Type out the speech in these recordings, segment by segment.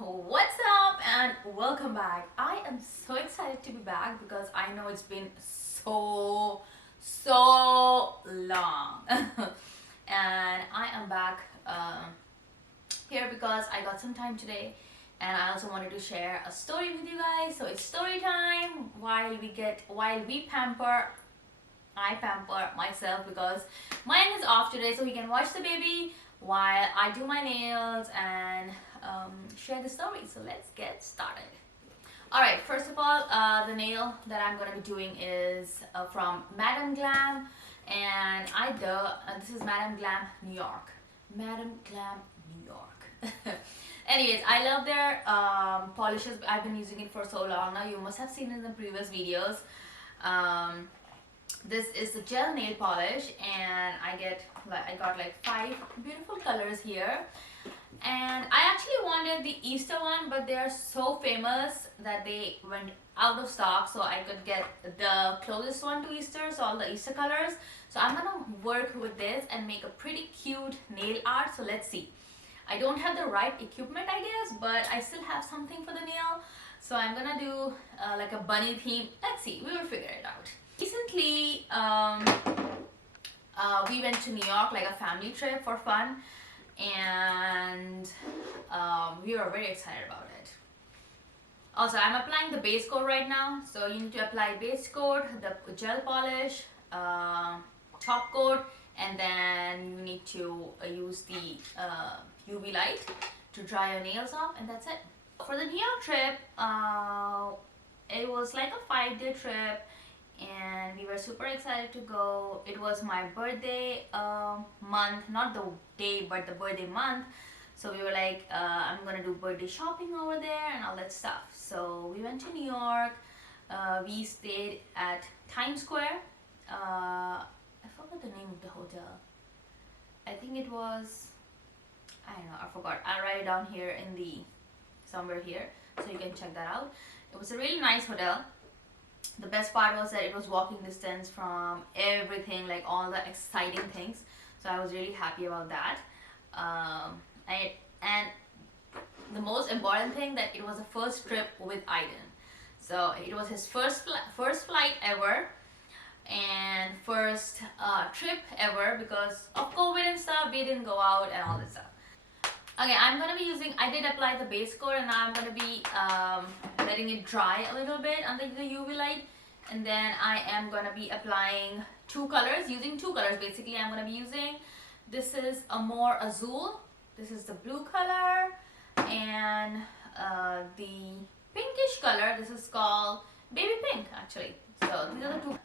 What's up and welcome back. I am so excited to be back because I know it's been so long and I am back here because I got some time today and I also wanted to share a story with you guys. So it's story time while I pamper myself because mine is off today, so he can watch the baby while I do my nails and share the story. So let's get started. Alright, first of all, the nail that I'm going to be doing is from Madam Glam, and this is Madam Glam, New York. Madam Glam, New York. Anyways, I love their polishes. I've been using it for so long now. You must have seen it in the previous videos. This is the gel nail polish, and I got like 5 beautiful colors here. And I actually wanted the Easter one, but they are so famous that they went out of stock, so I could get the closest one to Easter, so all the Easter colors. So I'm gonna work with this and make a pretty cute nail art. So let's see. I don't have the right equipment, I guess, but I still have something for the nail. So I'm gonna do like a bunny theme. Let's see, we will figure it out. Recently, we went to New York, like a family trip for fun, and we were very excited about it. Also, I'm applying the base coat right now, so you need to apply base coat, the gel polish, top coat, and then you need to use the UV light to dry your nails off, and that's it. For the New York trip, it was like a 5-day trip, and we were super excited to go. It was my birthday month, not the day but the birthday month, so we were like, I'm gonna do birthday shopping over there and all that stuff. So we went to New York. We stayed at Times Square. I forgot the name of the hotel. I think it was, I don't know, I forgot. I'll write it down here in the somewhere here so you can check that out. It was a really nice hotel. The best part was that it was walking distance from everything, like all the exciting things. So I was really happy about that. And the most important thing, that it was the first trip with Aiden. So it was his first flight ever and first trip ever because of COVID and stuff. We didn't go out and all this stuff. Okay, I'm gonna be using, I did apply the base coat, and now I'm gonna be letting it dry a little bit under the UV light, and then I am gonna be applying 2 colors, using 2 colors basically. I'm gonna be using, this is a more azul, this is the blue color, and the pinkish color, this is called baby pink actually. So these are the 2.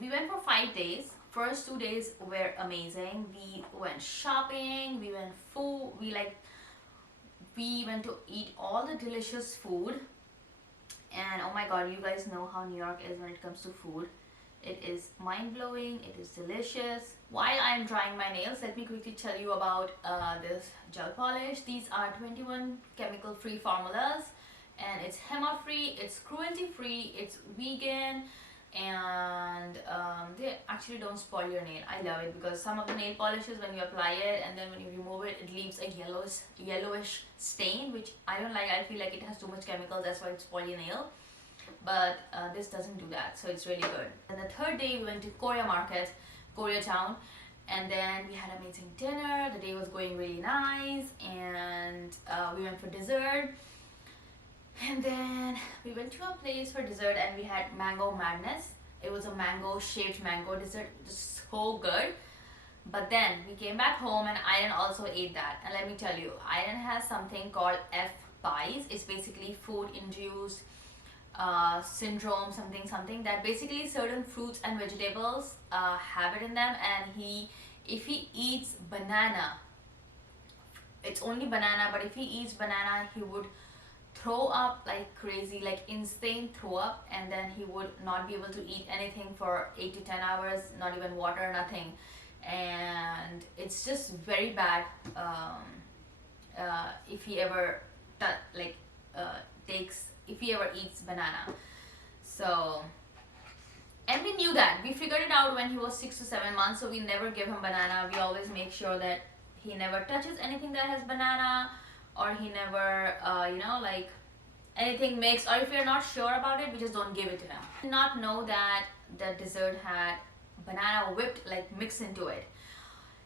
We went for 5 days. First 2 days were amazing. We went shopping, we went food, we went to eat all the delicious food. And oh my god, you guys know how New York is when it comes to food. It is mind-blowing, it is delicious. While I am drying my nails, let me quickly tell you about this gel polish. These are 21 chemical-free formulas, and it's HEMA-free, it's cruelty-free, it's vegan, and they actually don't spoil your nail. I love it because some of the nail polishes, when you apply it and then when you remove it, it leaves a yellowish stain, which I don't like. I feel like it has too much chemicals, that's why it spoils your nail. But this doesn't do that, so it's really good. And the 3rd day we went to Koreatown, and then we had amazing dinner. The day was going really nice, and we went for dessert. And then we went to a place for dessert and we had mango madness. It was a shaved mango dessert, just so good. But then we came back home and Aiden also ate that. And let me tell you, Aiden has something called FPIES. It's basically food induced syndrome, something that basically certain fruits and vegetables have it in them, and if he eats banana, it's only banana, but if he eats banana he would throw up like crazy, like insane throw up, and then he would not be able to eat anything for 8 to 10 hours, not even water, nothing. And it's just very bad if he ever eats banana. So, and we knew that, we figured it out when he was 6 to 7 months, so we never give him banana. We always make sure that he never touches anything that has banana or he never you know, like anything mixed, or if you're not sure about it, we just don't give it to him. Did not know that the dessert had banana whipped, like mixed into it,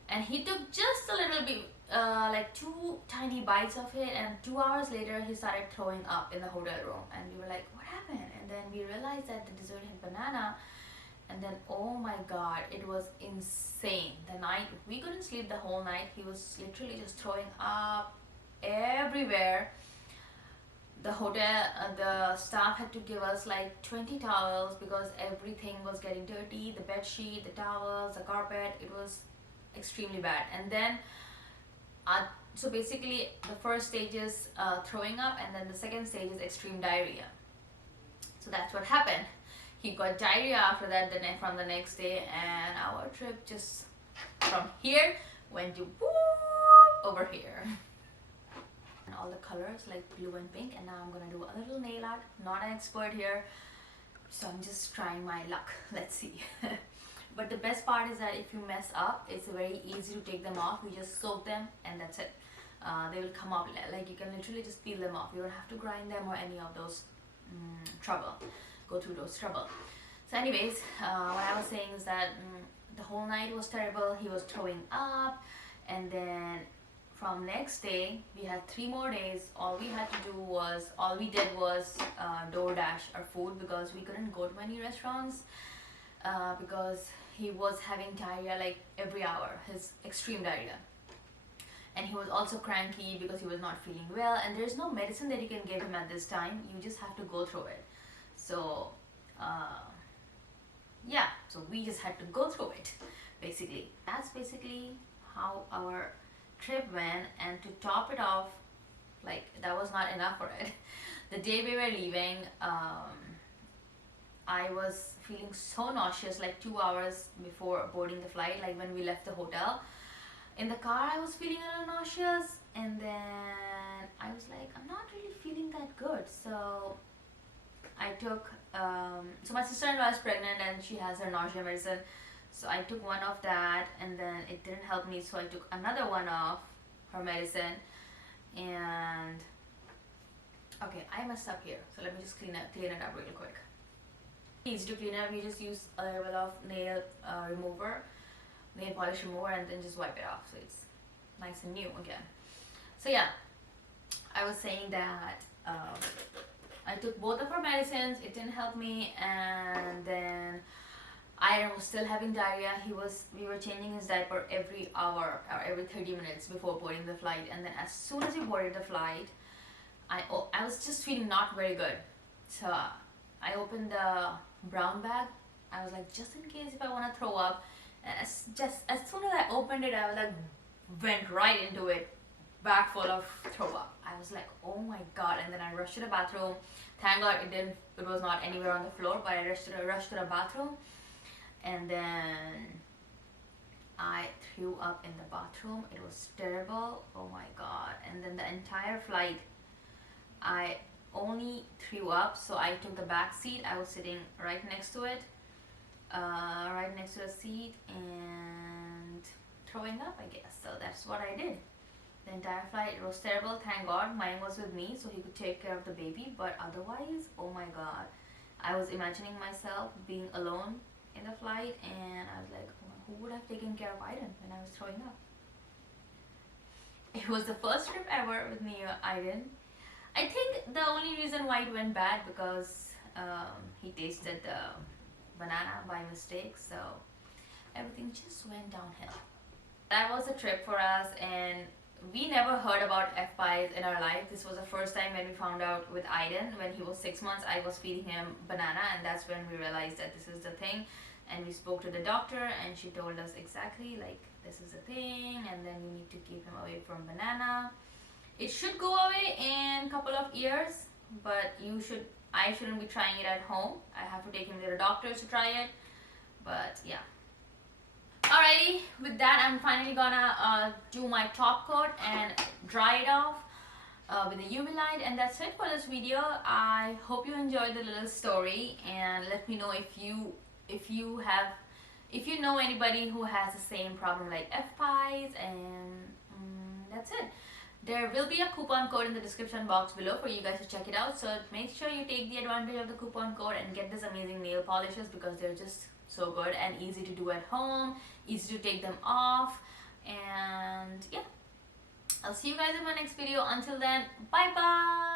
and he took just a little bit, like 2 tiny bites of it, and 2 hours later he started throwing up in the hotel room, and we were like, what happened? And then we realized that the dessert had banana, and then oh my god, it was insane. The night we couldn't sleep the whole night. He was literally just throwing up everywhere. The hotel, the staff had to give us like 20 towels because everything was getting dirty, the bed sheet, the towels, the carpet. It was extremely bad. And then so basically the first stage is throwing up, and then the second stage is extreme diarrhea. So that's what happened. He got diarrhea after that from the next day, and our trip just from here went to whoop, over here. And all the colors like blue and pink, and now I'm gonna do a little nail art. Not an expert here, so I'm just trying my luck. Let's see. But the best part is that if you mess up, it's very easy to take them off. You just soak them and that's it. They will come up, like you can literally just peel them off. You don't have to grind them or any of those go through those trouble. So anyways, what I was saying is that the whole night was terrible. He was throwing up, and then from next day we had 3 more days. All we did was DoorDash our food, because we couldn't go to any restaurants because he was having diarrhea like every hour, his extreme diarrhea. And he was also cranky because he was not feeling well, and there's no medicine that you can give him at this time. You just have to go through it. So yeah, so we just had to go through it basically. That's basically how our trip went. And to top it off, like that was not enough for it. The day we were leaving, I was feeling so nauseous like 2 hours before boarding the flight. Like when we left the hotel, in the car I was feeling a little nauseous, and then I was like, I'm not really feeling that good. So I took so my sister-in-law is pregnant and she has her nausea medicine, so I took one of that, and then it didn't help me, so I took another one of her medicine. And okay, I messed up here, so let me just clean it up real quick. Easy to clean up. You just use a little bit of nail polish remover, and then just wipe it off, so it's nice and new again. So yeah, I was saying that I took both of her medicines, it didn't help me, and then I was still having diarrhea. We were changing his diaper every hour or every 30 minutes before boarding the flight, and then as soon as we boarded the flight, I was just feeling not very good. So I opened the brown bag. I was like, just in case if I want to throw up. And as soon as I opened it, I was like, went right into it, bag full of throw up. I was like, oh my god. And then I rushed to the bathroom. Thank god it was not anywhere on the floor, but I rushed to the bathroom, and then I threw up in the bathroom. It was terrible. Oh my god. And then the entire flight I only threw up, so I took the back seat. I was sitting right next to it, right next to the seat, and throwing up, I guess. So that's what I did. The entire flight, it was terrible. Thank god mine was with me, so he could take care of the baby, but otherwise, oh my god, I was imagining myself being alone in the flight, and I was like, oh, who would have taken care of Aiden when I was throwing up? It was the first trip ever with me and Aiden. I think the only reason why it went bad because he tasted the banana by mistake, so everything just went downhill. That was a trip for us, and we never heard about FPIES in our life. This was the first time when we found out with Aiden. When he was 6 months, I was feeding him banana, and that's when we realized that this is the thing. And we spoke to the doctor, and she told us exactly like, this is the thing, and then you need to keep him away from banana. It should go away in a couple of years, but I shouldn't be trying it at home. I have to take him to the doctor to try it, but yeah. Alrighty, with that I'm finally gonna do my top coat and dry it off with a UV light, and that's it for this video. I hope you enjoyed the little story, and let me know if you know anybody who has the same problem like FPIES, and that's it. There will be a coupon code in the description box below for you guys to check it out. So make sure you take the advantage of the coupon code and get these amazing nail polishes because they're just so good and easy to do at home, easy to take them off. And yeah, I'll see you guys in my next video. Until then, bye bye.